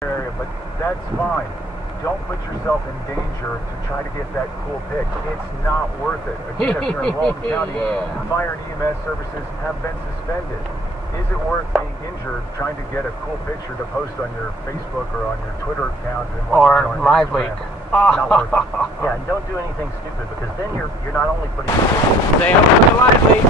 area, but that's fine. Don't put yourself in danger to try to get that cool pic. It's not worth it. Again, if you're in Walton County, fire and EMS services have been suspended. Is it worth being injured trying to get a cool picture to post on your Facebook or on your Twitter account and or live leak? Not worth it. Yeah, and don't do anything stupid, because then you're not only putting. Stay up with the live leak.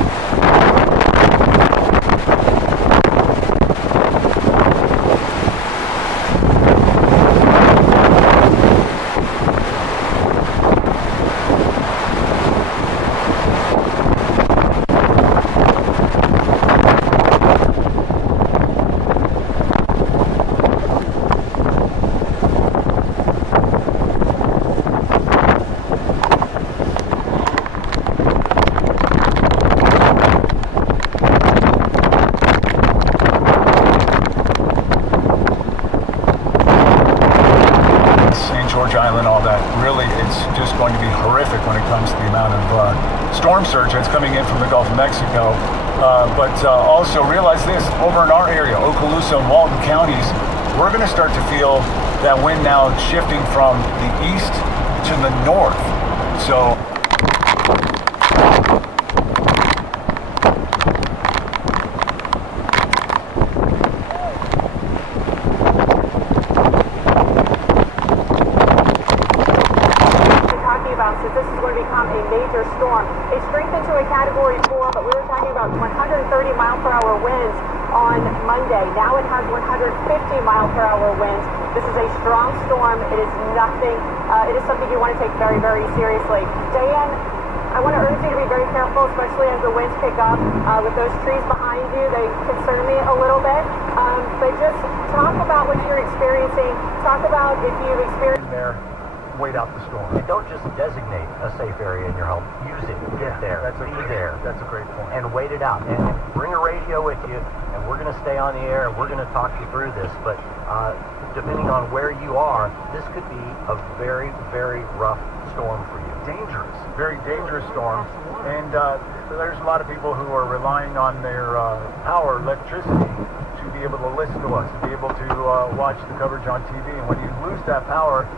Island, all that. Really, it's just going to be horrific when it comes to the amount of storm surge that's coming in from the Gulf of Mexico. But also realize this, over in our area, Okaloosa and Walton counties, we're going to start to feel that wind now shifting from the east to the north. So since this is going to become a major storm. It strengthened to a Category 4, but we were talking about 130 mile per hour winds on Monday. Now it has 150 mile per hour winds. This is a strong storm. It is nothing. It is something you want to take very, very seriously. Diane, I want to urge you to be very careful, especially as the winds pick up. With those trees behind you, they concern me a little bit. But just talk about what you're experiencing. Talk about if you've experienced there. Wait out the storm. And don't just designate a safe area in your home. Use it. Get there. Be there. That's a great point. And wait it out. And bring a radio with you, and we're going to stay on the air, and we're going to talk you through this. But depending on where you are, this could be a very, very rough storm for you. Dangerous. Very dangerous storm. And there's a lot of people who are relying on their power, electricity, to be able to listen to us, to be able to watch the coverage on TV. And when you lose that power,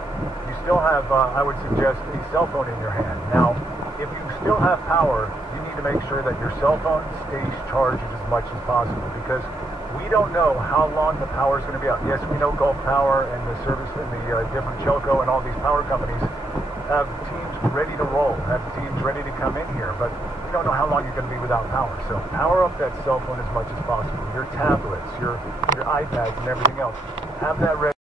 you still have, I would suggest, a cell phone in your hand. Now, if you still have power, you need to make sure that your cell phone stays charged as much as possible, because we don't know how long the power is going to be out. Yes, we know Gulf Power and the service and the different Chelco and all these power companies have teams ready to roll, have teams ready to come in here, but we don't know how long you're going to be without power. So power up that cell phone as much as possible. Your tablets, your iPads and everything else. Have that ready.